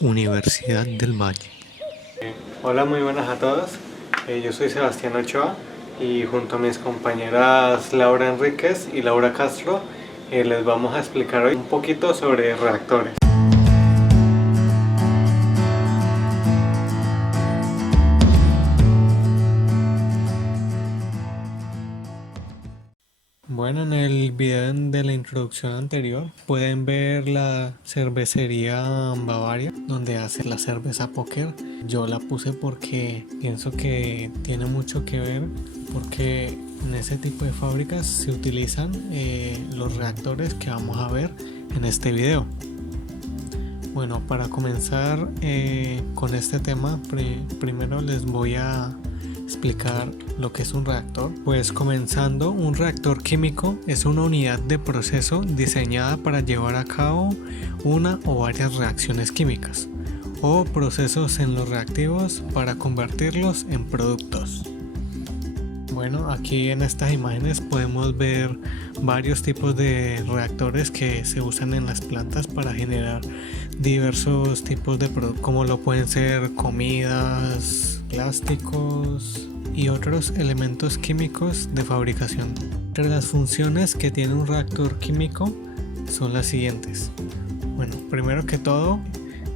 Universidad del Valle. Hola, muy buenas a todos. Yo soy Sebastián Ochoa y junto a mis compañeras Laura Enríquez y Laura Castro les vamos a explicar hoy un poquito sobre reactores. Bueno, en el video de la introducción anterior pueden ver la cervecería Bavaria, donde hace la cerveza Póker. Yo la puse porque pienso que tiene mucho que ver, porque en ese tipo de fábricas se utilizan los reactores que vamos a ver en este video. Bueno, para comenzar con este tema, primero les voy a explicar lo que es un reactor. Pues comenzando, un reactor químico es una unidad de proceso diseñada para llevar a cabo una o varias reacciones químicas o procesos en los reactivos para convertirlos en productos. Bueno, aquí en estas imágenes podemos ver varios tipos de reactores que se usan en las plantas para generar diversos tipos de productos, como lo pueden ser comidas, plásticos y otros elementos químicos de fabricación. Entre las funciones que tiene un reactor químico son las siguientes. Bueno, primero que todo,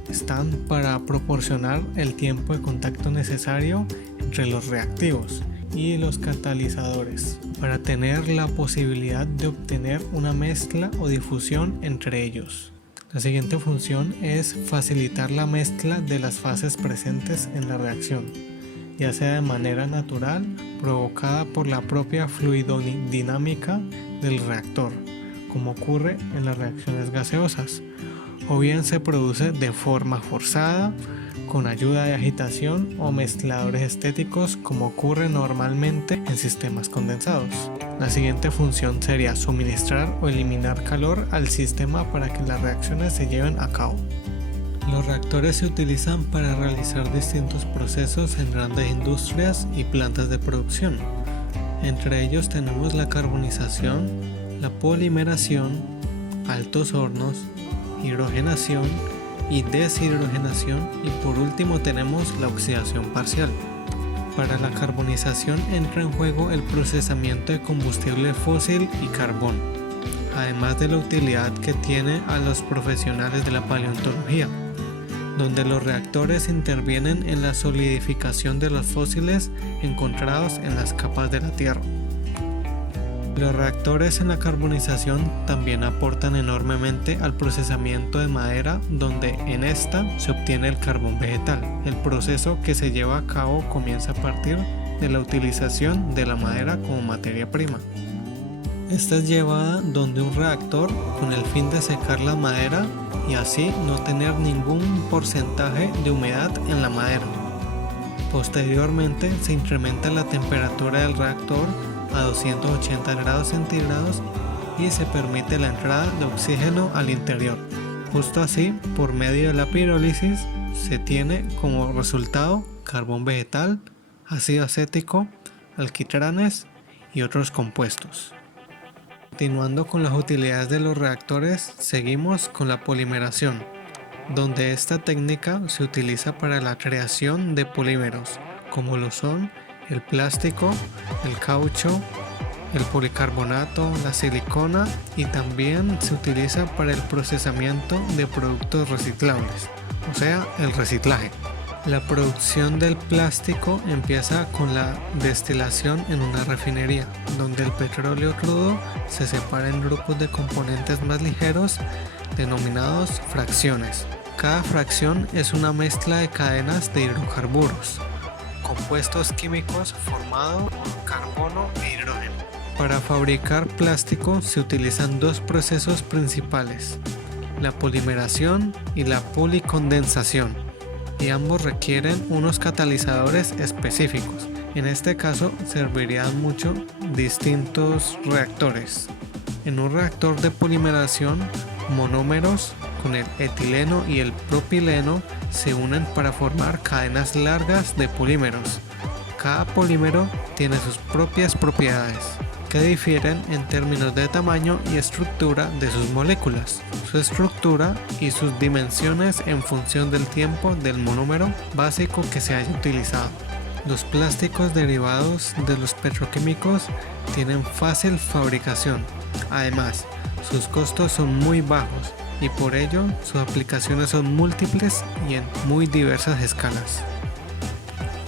están para proporcionar el tiempo de contacto necesario entre los reactivos y los catalizadores para tener la posibilidad de obtener una mezcla o difusión entre ellos. La siguiente función es facilitar la mezcla de las fases presentes en la reacción, ya sea de manera natural, provocada por la propia fluidodinámica del reactor, como ocurre en las reacciones gaseosas, o bien se produce de forma forzada, con ayuda de agitación o mezcladores estéticos, como ocurre normalmente en sistemas condensados. La siguiente función sería suministrar o eliminar calor al sistema para que las reacciones se lleven a cabo. Los reactores se utilizan para realizar distintos procesos en grandes industrias y plantas de producción. Entre ellos tenemos la carbonización, la polimeración, altos hornos, hidrogenación y deshidrogenación, y por último tenemos la oxidación parcial. Para la carbonización entra en juego el procesamiento de combustible fósil y carbón, además de la utilidad que tiene a los profesionales de la paleontología, donde los reactores intervienen en la solidificación de los fósiles encontrados en las capas de la Tierra. Los reactores en la carbonización también aportan enormemente al procesamiento de madera, donde en esta se obtiene el carbón vegetal. El proceso que se lleva a cabo comienza a partir de la utilización de la madera como materia prima. Esta es llevada donde un reactor con el fin de secar la madera y así no tener ningún porcentaje de humedad en la madera. Posteriormente se incrementa la temperatura del reactor a 280 grados centígrados y se permite la entrada de oxígeno al interior. Justo así, por medio de la pirólisis, se tiene como resultado carbón vegetal, ácido acético, alquitranes y otros compuestos. Continuando con las utilidades de los reactores, seguimos con la polimeración, donde esta técnica se utiliza para la creación de polímeros, como lo son el plástico, el caucho, el policarbonato, la silicona, y también se utiliza para el procesamiento de productos reciclables, o sea, el reciclaje. La producción del plástico empieza con la destilación en una refinería, donde el petróleo crudo se separa en grupos de componentes más ligeros denominados fracciones. Cada fracción es una mezcla de cadenas de hidrocarburos, compuestos químicos formados por carbono e hidrógeno. Para fabricar plástico se utilizan dos procesos principales, la polimeración y la policondensación, y ambos requieren unos catalizadores específicos. En este caso servirían mucho distintos reactores. En un reactor de polimeración, monómeros con el etileno y el propileno se unen para formar cadenas largas de polímeros. Cada polímero tiene sus propias propiedades que difieren en términos de tamaño y estructura de sus moléculas, su estructura y sus dimensiones en función del tiempo del monómero básico que se haya utilizado. Los plásticos derivados de los petroquímicos tienen fácil fabricación. Además, sus costos son muy bajos y por ello sus aplicaciones son múltiples y en muy diversas escalas.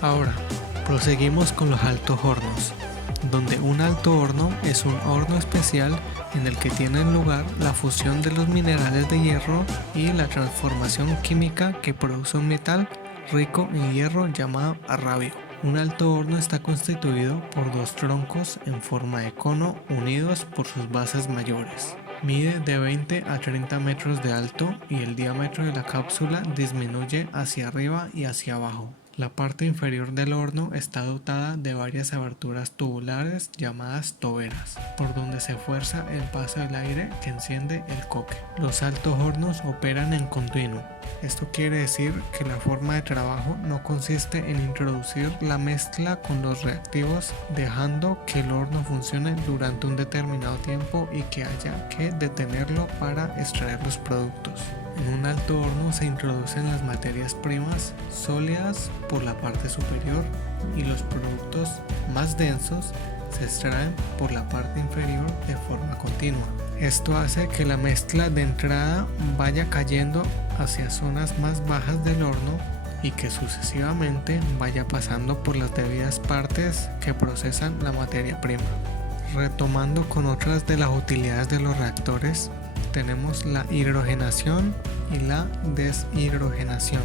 Ahora, proseguimos con los altos hornos, donde un alto horno es un horno especial en el que tiene lugar la fusión de los minerales de hierro y la transformación química que produce un metal rico en hierro llamado arrabio. Un alto horno está constituido por dos troncos en forma de cono unidos por sus bases mayores. Mide de 20 a 30 metros de alto y el diámetro de la cápsula disminuye hacia arriba y hacia abajo. La parte inferior del horno está dotada de varias aberturas tubulares llamadas toberas, por donde se fuerza el paso del aire que enciende el coque. Los altos hornos operan en continuo. Esto quiere decir que la forma de trabajo no consiste en introducir la mezcla con los reactivos dejando que el horno funcione durante un determinado tiempo y que haya que detenerlo para extraer los productos. En un alto horno se introducen las materias primas sólidas por la parte superior y los productos más densos se extraen por la parte inferior de forma continua. Esto hace que la mezcla de entrada vaya cayendo hacia zonas más bajas del horno y que sucesivamente vaya pasando por las debidas partes que procesan la materia prima. Retomando con otras de las utilidades de los reactores, tenemos la hidrogenación y la deshidrogenación,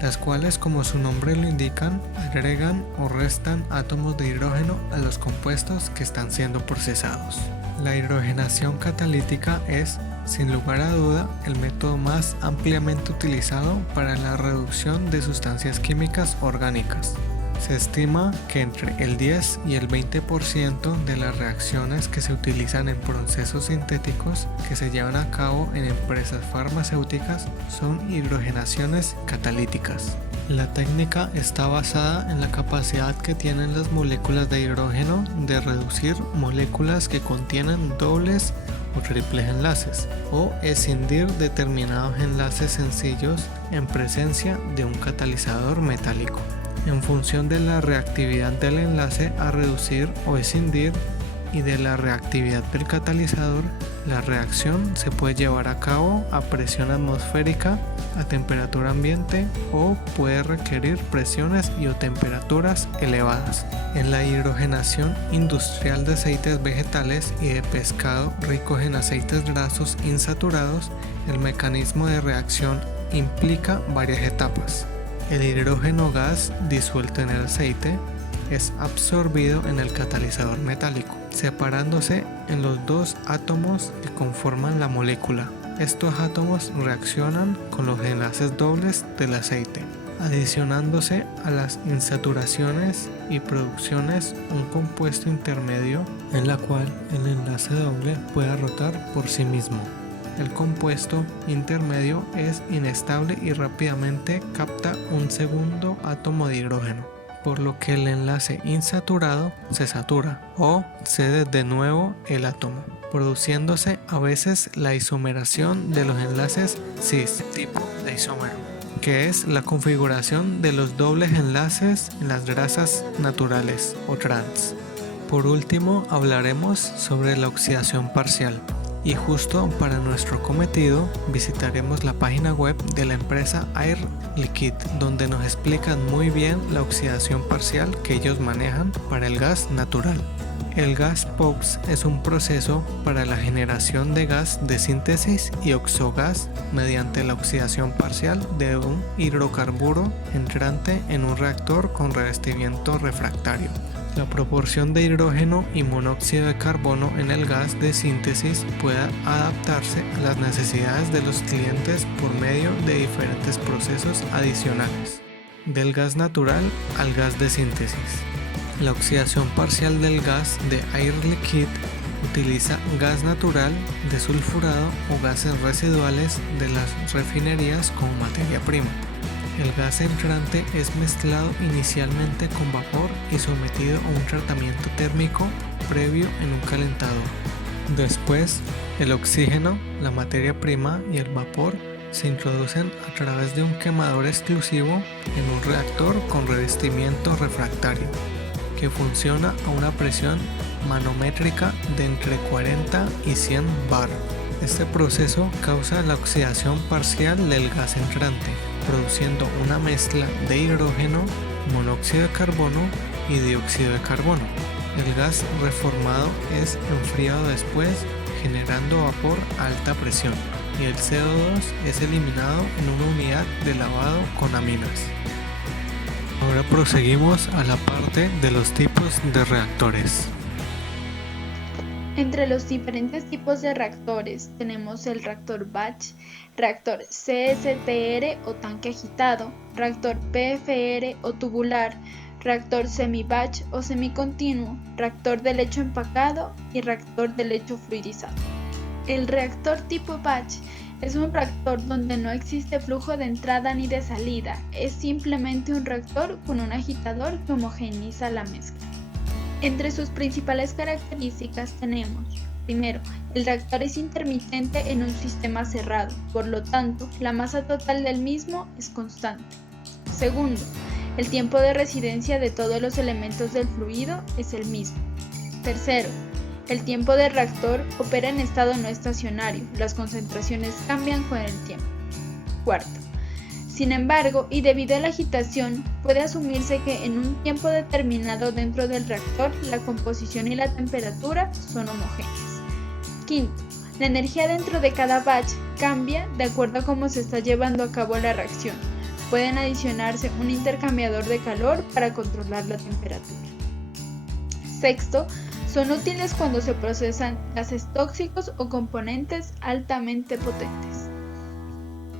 las cuales, como su nombre lo indican, agregan o restan átomos de hidrógeno a los compuestos que están siendo procesados. La hidrogenación catalítica es, sin lugar a duda, el método más ampliamente utilizado para la reducción de sustancias químicas orgánicas. Se estima que entre el 10 y el 20% de las reacciones que se utilizan en procesos sintéticos que se llevan a cabo en empresas farmacéuticas son hidrogenaciones catalíticas. La técnica está basada en la capacidad que tienen las moléculas de hidrógeno de reducir moléculas que contienen dobles o triples enlaces o escindir determinados enlaces sencillos en presencia de un catalizador metálico. En función de la reactividad del enlace a reducir o escindir y de la reactividad del catalizador, la reacción se puede llevar a cabo a presión atmosférica, a temperatura ambiente o puede requerir presiones y o temperaturas elevadas. En la hidrogenación industrial de aceites vegetales y de pescado ricos en aceites grasos insaturados, el mecanismo de reacción implica varias etapas. El hidrógeno gas disuelto en el aceite es absorbido en el catalizador metálico, separándose en los dos átomos que conforman la molécula. Estos átomos reaccionan con los enlaces dobles del aceite, adicionándose a las insaturaciones y producciones un compuesto intermedio en la cual el enlace doble pueda rotar por sí mismo. El compuesto intermedio es inestable y rápidamente capta un segundo átomo de hidrógeno, por lo que el enlace insaturado se satura o cede de nuevo el átomo, produciéndose a veces la isomeración de los enlaces cis, tipo de isómero, que es la configuración de los dobles enlaces en las grasas naturales o trans. Por último, hablaremos sobre la oxidación parcial. Y justo para nuestro cometido visitaremos la página web de la empresa Air Liquide, donde nos explican muy bien la oxidación parcial que ellos manejan para el gas natural. El gas POX es un proceso para la generación de gas de síntesis y oxogas mediante la oxidación parcial de un hidrocarburo entrante en un reactor con revestimiento refractario. La proporción de hidrógeno y monóxido de carbono en el gas de síntesis puede adaptarse a las necesidades de los clientes por medio de diferentes procesos adicionales, del gas natural al gas de síntesis. La oxidación parcial del gas de Air Liquide utiliza gas natural desulfurado o gases residuales de las refinerías como materia prima. El gas entrante es mezclado inicialmente con vapor y sometido a un tratamiento térmico previo en un calentador. Después, el oxígeno, la materia prima y el vapor se introducen a través de un quemador exclusivo en un reactor con revestimiento refractario, que funciona a una presión manométrica de entre 40 y 100 bar. Este proceso causa la oxidación parcial del gas entrante, produciendo una mezcla de hidrógeno, monóxido de carbono y dióxido de carbono. El gas reformado es enfriado después, generando vapor a alta presión, y el CO2 es eliminado en una unidad de lavado con aminas. Ahora proseguimos a la parte de los tipos de reactores. Entre los diferentes tipos de reactores tenemos el reactor batch, reactor CSTR o tanque agitado, reactor PFR o tubular, reactor semi-batch o semicontinuo, reactor de lecho empacado y reactor de lecho fluidizado. El reactor tipo batch es un reactor donde no existe flujo de entrada ni de salida, es simplemente un reactor con un agitador que homogeneiza la mezcla. Entre sus principales características tenemos, primero, el reactor es intermitente en un sistema cerrado, por lo tanto, la masa total del mismo es constante. Segundo, el tiempo de residencia de todos los elementos del fluido es el mismo. Tercero, el tiempo del reactor opera en estado no estacionario, las concentraciones cambian con el tiempo. Cuarto, sin embargo, y debido a la agitación, puede asumirse que en un tiempo determinado dentro del reactor, la composición y la temperatura son homogéneas. Quinto, la energía dentro de cada batch cambia de acuerdo a cómo se está llevando a cabo la reacción. Pueden adicionarse un intercambiador de calor para controlar la temperatura. Sexto, son útiles cuando se procesan gases tóxicos o componentes altamente potentes.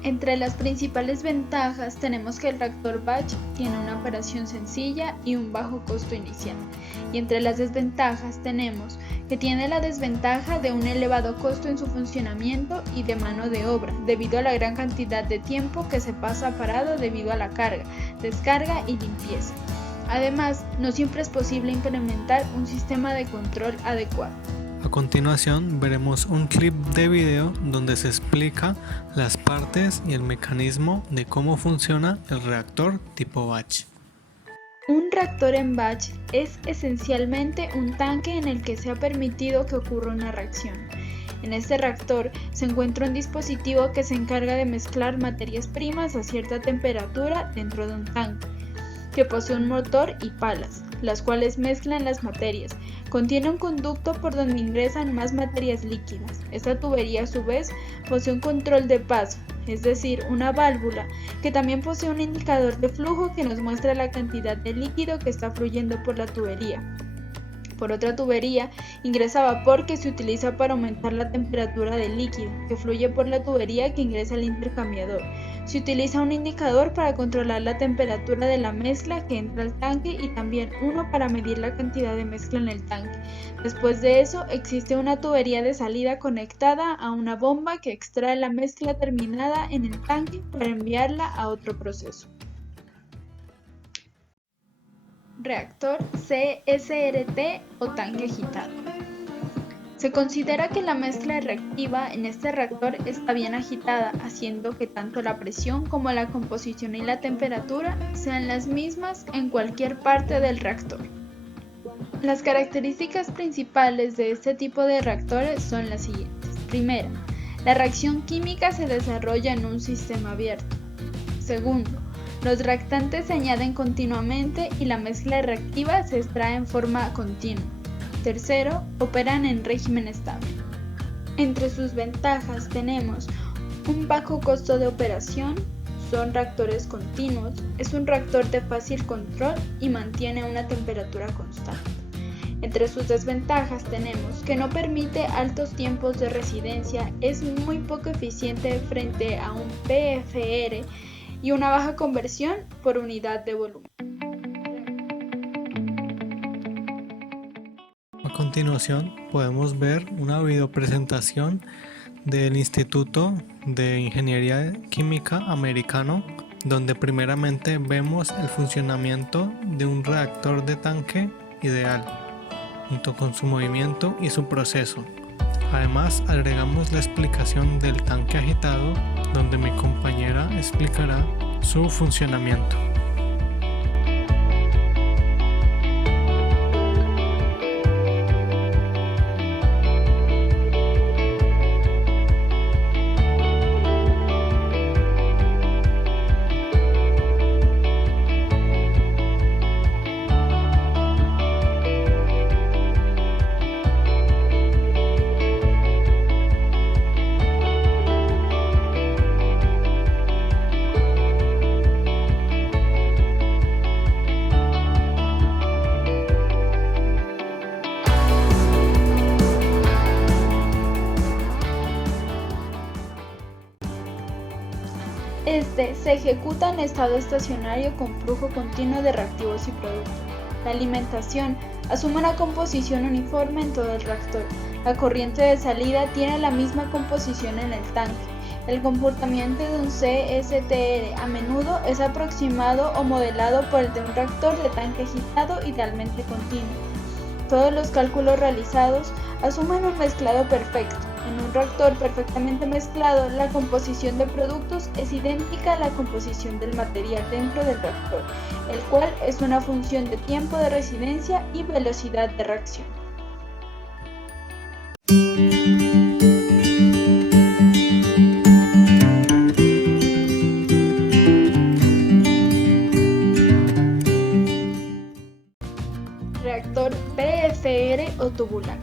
Entre las principales ventajas tenemos que el reactor batch tiene una operación sencilla y un bajo costo inicial. Y entre las desventajas tenemos que tiene la desventaja de un elevado costo en su funcionamiento y de mano de obra, debido a la gran cantidad de tiempo que se pasa parado debido a la carga, descarga y limpieza. Además, no siempre es posible implementar un sistema de control adecuado. A continuación veremos un clip de video donde se explica las partes y el mecanismo de cómo funciona el reactor tipo batch. Un reactor en batch es esencialmente un tanque en el que se ha permitido que ocurra una reacción. En este reactor se encuentra un dispositivo que se encarga de mezclar materias primas a cierta temperatura dentro de un tanque, que posee un motor y palas, las cuales mezclan las materias. Contiene un conducto por donde ingresan más materias líquidas. Esta tubería a su vez posee un control de paso, es decir, una válvula, que también posee un indicador de flujo que nos muestra la cantidad de líquido que está fluyendo por la tubería. Por otra tubería ingresa vapor que se utiliza para aumentar la temperatura del líquido, que fluye por la tubería que ingresa al intercambiador. Se utiliza un indicador para controlar la temperatura de la mezcla que entra al tanque y también uno para medir la cantidad de mezcla en el tanque. Después de eso existe una tubería de salida conectada a una bomba que extrae la mezcla terminada en el tanque para enviarla a otro proceso. Reactor CSRT o tanque agitado. Se considera que la mezcla reactiva en este reactor está bien agitada, haciendo que tanto la presión como la composición y la temperatura sean las mismas en cualquier parte del reactor. Las características principales de este tipo de reactores son las siguientes. Primera, la reacción química se desarrolla en un sistema abierto. Segundo, los reactantes se añaden continuamente y la mezcla reactiva se extrae en forma continua. Tercero, operan en régimen estable. Entre sus ventajas tenemos un bajo costo de operación, son reactores continuos, es un reactor de fácil control y mantiene una temperatura constante. Entre sus desventajas tenemos que no permite altos tiempos de residencia, es muy poco eficiente frente a un PFR y una baja conversión por unidad de volumen. A continuación podemos ver una videopresentación del Instituto de Ingeniería Química Americano, donde primeramente vemos el funcionamiento de un reactor de tanque ideal. junto con su movimiento y su proceso. Además, agregamos la explicación del tanque agitado, donde mi compañera explicará su funcionamiento. Este se ejecuta en estado estacionario con flujo continuo de reactivos y productos. La alimentación asume una composición uniforme en todo el reactor. La corriente de salida tiene la misma composición en el tanque. El comportamiento de un CSTR a menudo es aproximado o modelado por el de un reactor de tanque agitado idealmente continuo. Todos los cálculos realizados asumen un mezclado perfecto. En un reactor perfectamente mezclado, la composición de productos es idéntica a la composición del material dentro del reactor, el cual es una función de tiempo de residencia y velocidad de reacción. Reactor PFR o tubular.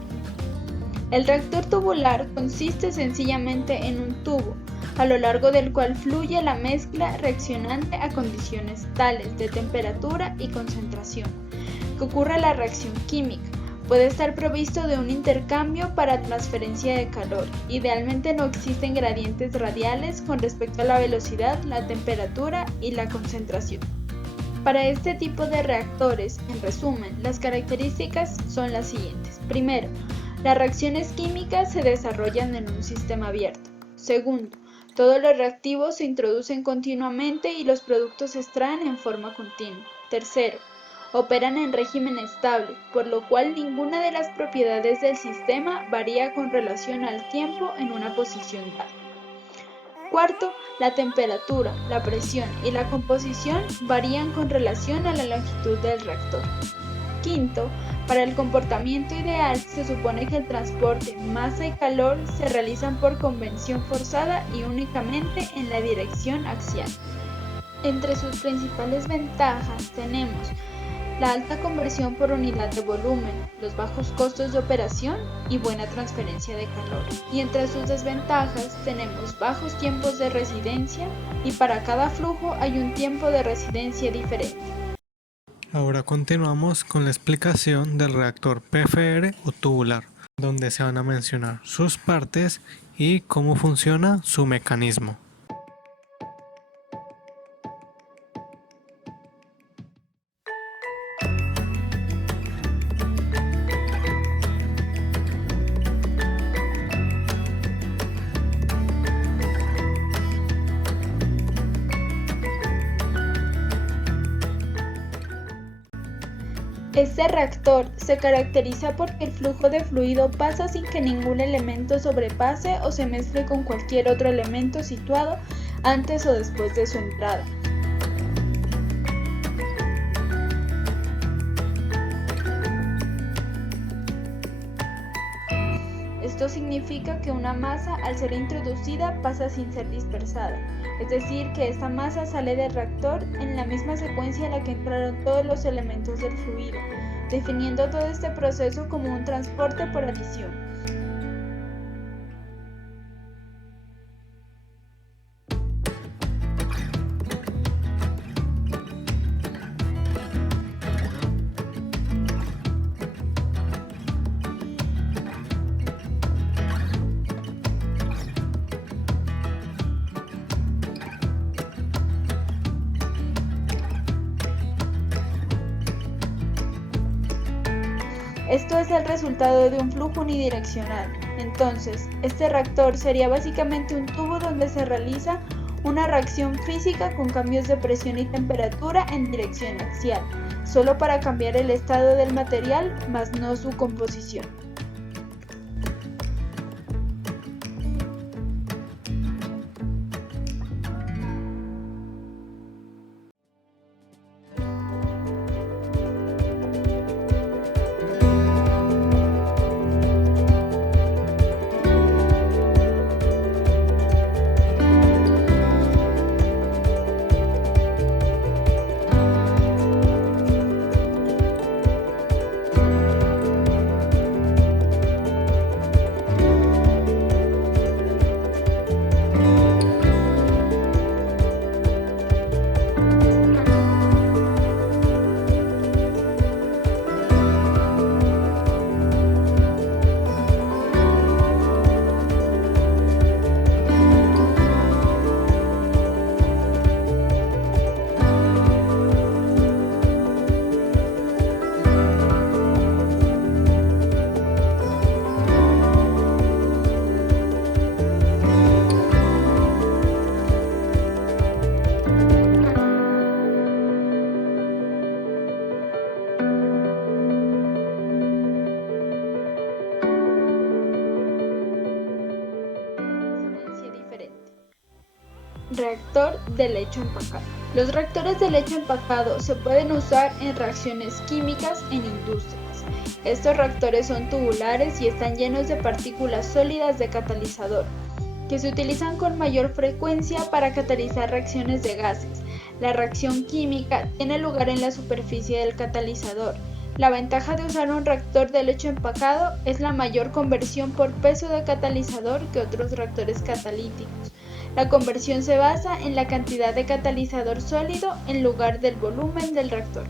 El reactor tubular consiste sencillamente en un tubo, a lo largo del cual fluye la mezcla reaccionante a condiciones tales de temperatura y concentración, que ocurre la reacción química. Puede estar provisto de un intercambio para transferencia de calor. Idealmente no existen gradientes radiales con respecto a la velocidad, la temperatura y la concentración. Para este tipo de reactores, en resumen, las características son las siguientes. Primero, las reacciones químicas se desarrollan en un sistema abierto. Segundo, todos los reactivos se introducen continuamente y los productos se extraen en forma continua. Tercero, operan en régimen estable, por lo cual ninguna de las propiedades del sistema varía con relación al tiempo en una posición dada. Cuarto, la temperatura, la presión y la composición varían con relación a la longitud del reactor. Quinto, para el comportamiento ideal se supone que el transporte, masa y calor se realizan por convección forzada y únicamente en la dirección axial. Entre sus principales ventajas tenemos la alta conversión por unidad de volumen, los bajos costos de operación y buena transferencia de calor. Y entre sus desventajas tenemos bajos tiempos de residencia y para cada flujo hay un tiempo de residencia diferente. Ahora continuamos con la explicación del reactor PFR o tubular, donde se van a mencionar sus partes y cómo funciona su mecanismo. Este reactor se caracteriza porque el flujo de fluido pasa sin que ningún elemento sobrepase o se mezcle con cualquier otro elemento situado antes o después de su entrada. Esto significa que una masa, al ser introducida, pasa sin ser dispersada, es decir, que esta masa sale del reactor en la misma secuencia en la que entraron todos los elementos del fluido, definiendo todo este proceso como un transporte por adición. Esto es el resultado de un flujo unidireccional. Entonces, este reactor sería básicamente un tubo donde se realiza una reacción física con cambios de presión y temperatura en dirección axial, solo para cambiar el estado del material, más no su composición. Reactor de lecho empacado. Los reactores de lecho empacado se pueden usar en reacciones químicas en industrias. Estos reactores son tubulares y están llenos de partículas sólidas de catalizador, que se utilizan con mayor frecuencia para catalizar reacciones de gases. La reacción química tiene lugar en la superficie del catalizador. La ventaja de usar un reactor de lecho empacado es la mayor conversión por peso de catalizador que otros reactores catalíticos. La conversión se basa en la cantidad de catalizador sólido en lugar del volumen del reactor.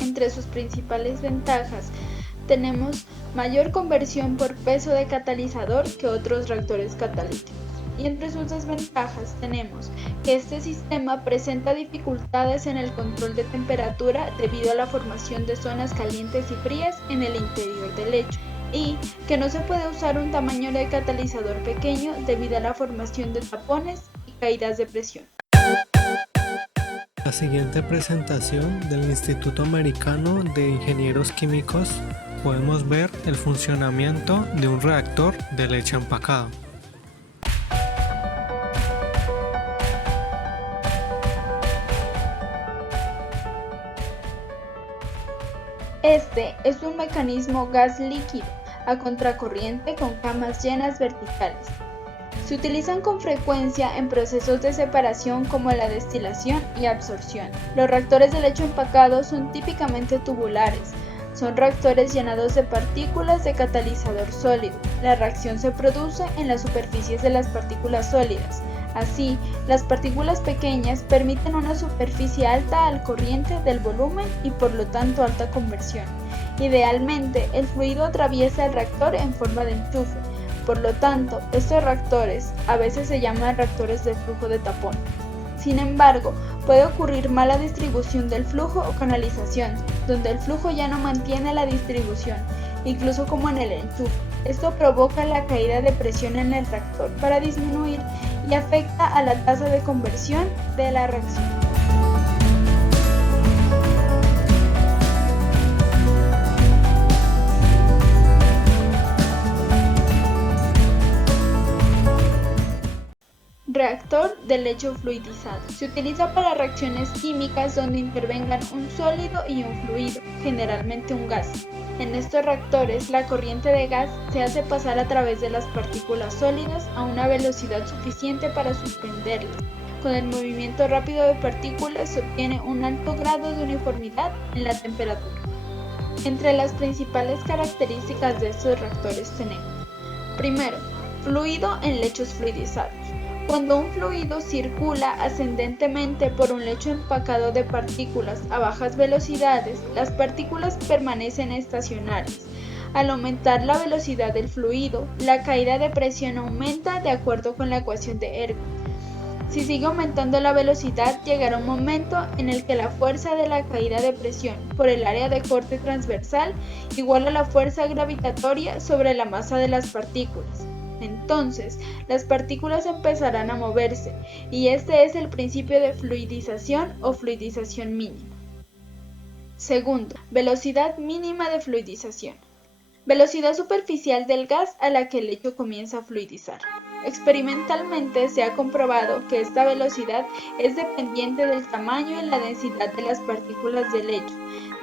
Entre sus principales ventajas tenemos mayor conversión por peso de catalizador que otros reactores catalíticos. Y entre sus desventajas tenemos que este sistema presenta dificultades en el control de temperatura debido a la formación de zonas calientes y frías en el interior del lecho, y que no se puede usar un tamaño de catalizador pequeño debido a la formación de tapones y caídas de presión. La siguiente presentación del Instituto Americano de Ingenieros Químicos podemos ver el funcionamiento de un reactor de leche empacado. Este es un mecanismo gas líquido a contracorriente con camas llenas verticales. Se utilizan con frecuencia en procesos de separación como la destilación y absorción. Los reactores de lecho empacado son típicamente tubulares. Son reactores llenados de partículas de catalizador sólido. La reacción se produce en las superficies de las partículas sólidas. Así, las partículas pequeñas permiten una superficie alta al corriente del volumen y por lo tanto alta conversión. Idealmente, el fluido atraviesa el reactor en forma de enchufe. Por lo tanto, estos reactores a veces se llaman reactores de flujo de tapón. Sin embargo, puede ocurrir mala distribución del flujo o canalización, donde el flujo ya no mantiene la distribución, incluso como en el enchufe. Esto provoca la caída de presión en el reactor para disminuir y afecta a la tasa de conversión de la reacción. Reactor de lecho fluidizado. Se utiliza para reacciones químicas donde intervengan un sólido y un fluido, generalmente un gas. En estos reactores, la corriente de gas se hace pasar a través de las partículas sólidas a una velocidad suficiente para suspenderlas. Con el movimiento rápido de partículas se obtiene un alto grado de uniformidad en la temperatura. Entre las principales características de estos reactores tenemos: primero, fluido en lechos fluidizados. Cuando un fluido circula ascendentemente por un lecho empacado de partículas a bajas velocidades, las partículas permanecen estacionarias. Al aumentar la velocidad del fluido, la caída de presión aumenta de acuerdo con la ecuación de Ergun. Si sigue aumentando la velocidad, llegará un momento en el que la fuerza de la caída de presión por el área de corte transversal iguala la fuerza gravitatoria sobre la masa de las partículas. Entonces, las partículas empezarán a moverse, y este es el principio de fluidización o fluidización mínima. Segundo, velocidad mínima de fluidización. Velocidad superficial del gas a la que el lecho comienza a fluidizar. Experimentalmente se ha comprobado que esta velocidad es dependiente del tamaño y la densidad de las partículas del lecho,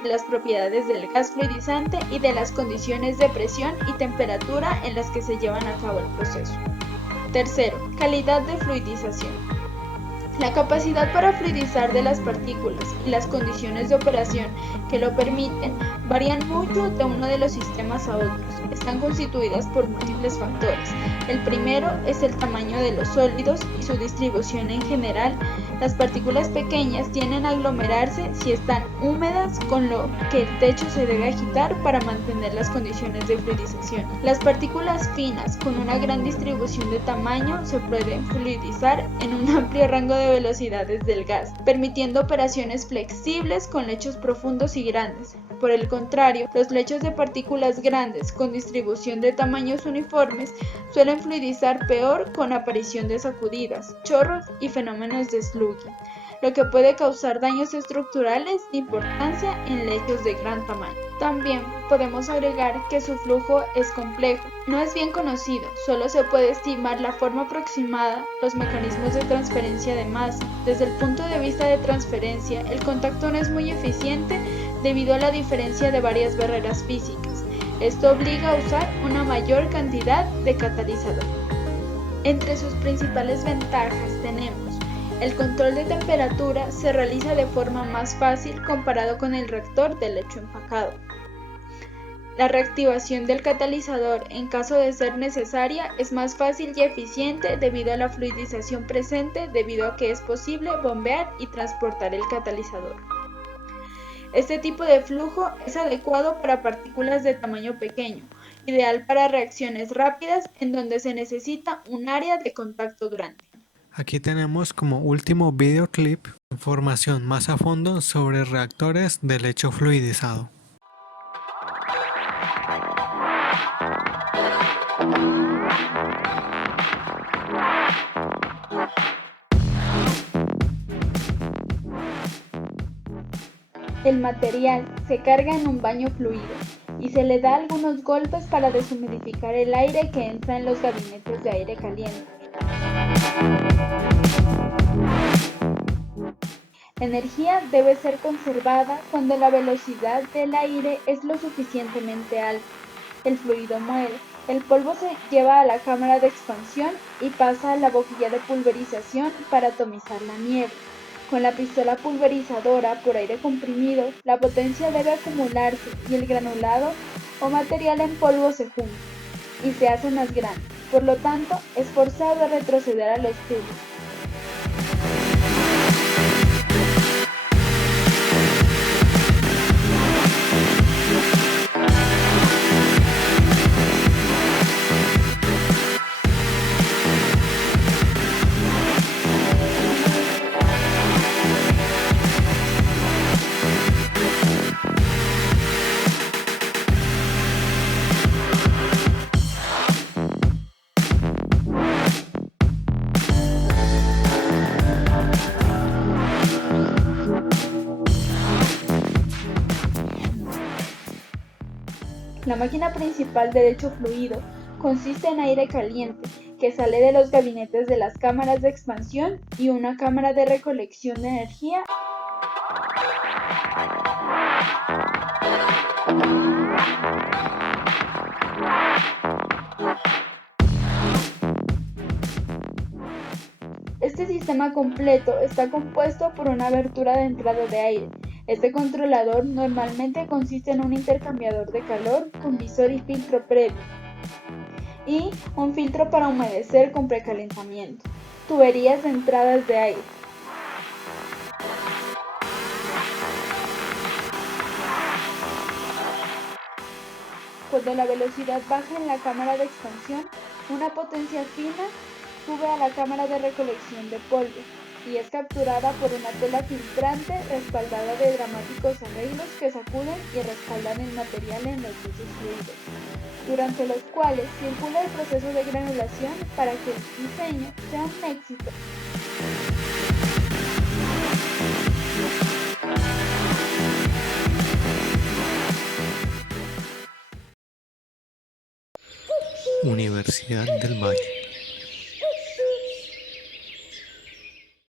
de las propiedades del gas fluidizante y de las condiciones de presión y temperatura en las que se llevan a cabo el proceso. Tercero, calidad de fluidización. La capacidad para fluidizar de las partículas y las condiciones de operación que lo permiten varían mucho de uno de los sistemas a otros. Están constituidas por múltiples factores. El primero es el tamaño de los sólidos y su distribución en general. Las partículas pequeñas tienden a aglomerarse si están húmedas, con lo que el techo se debe agitar para mantener las condiciones de fluidización. Las partículas finas con una gran distribución de tamaño se pueden fluidizar en un amplio rango de velocidades del gas, permitiendo operaciones flexibles con lechos profundos y grandes. Por el contrario, los lechos de partículas grandes con distribución de tamaños uniformes suelen fluidizar peor, con aparición de sacudidas, chorros y fenómenos de slugging, lo que puede causar daños estructurales de importancia en lechos de gran tamaño. También podemos agregar que su flujo es complejo, no es bien conocido, solo se puede estimar la forma aproximada, los mecanismos de transferencia de masa. Desde el punto de vista de transferencia, el contacto no es muy eficiente debido a la diferencia de varias barreras físicas. Esto obliga a usar una mayor cantidad de catalizador. Entre sus principales ventajas tenemos: el control de temperatura se realiza de forma más fácil comparado con el reactor de lecho empacado. La reactivación del catalizador en caso de ser necesaria es más fácil y eficiente debido a la fluidización presente, debido a que es posible bombear y transportar el catalizador. Este tipo de flujo es adecuado para partículas de tamaño pequeño, ideal para reacciones rápidas en donde se necesita un área de contacto grande. Aquí tenemos como último videoclip información más a fondo sobre reactores de lecho fluidizado. El material se carga en un baño fluido y se le da algunos golpes para deshumidificar el aire que entra en los gabinetes de aire caliente. La energía debe ser conservada cuando la velocidad del aire es lo suficientemente alta. El fluido muere, el polvo se lleva a la cámara de expansión y pasa a la boquilla de pulverización para atomizar la nieve. Con la pistola pulverizadora por aire comprimido, la potencia debe acumularse y el granulado o material en polvo se junta y se hace más grande. Por lo tanto, es forzado a retroceder a los tubos. La máquina principal de lecho fluido consiste en aire caliente que sale de los gabinetes de las cámaras de expansión y una cámara de recolección de energía. Este sistema completo está compuesto por una abertura de entrada de aire. Este controlador normalmente consiste en un intercambiador de calor con visor y filtro previo, y un filtro para humedecer con precalentamiento, tuberías de entradas de aire. Cuando la velocidad baja en la cámara de expansión, una potencia fina sube a la cámara de recolección de polvo y es capturada por una tela filtrante respaldada de dramáticos arreglos que sacuden y respaldan el material en los usos fluidos. durante los cuales circula el proceso de granulación para que el diseño sea un éxito. Universidad del Valle.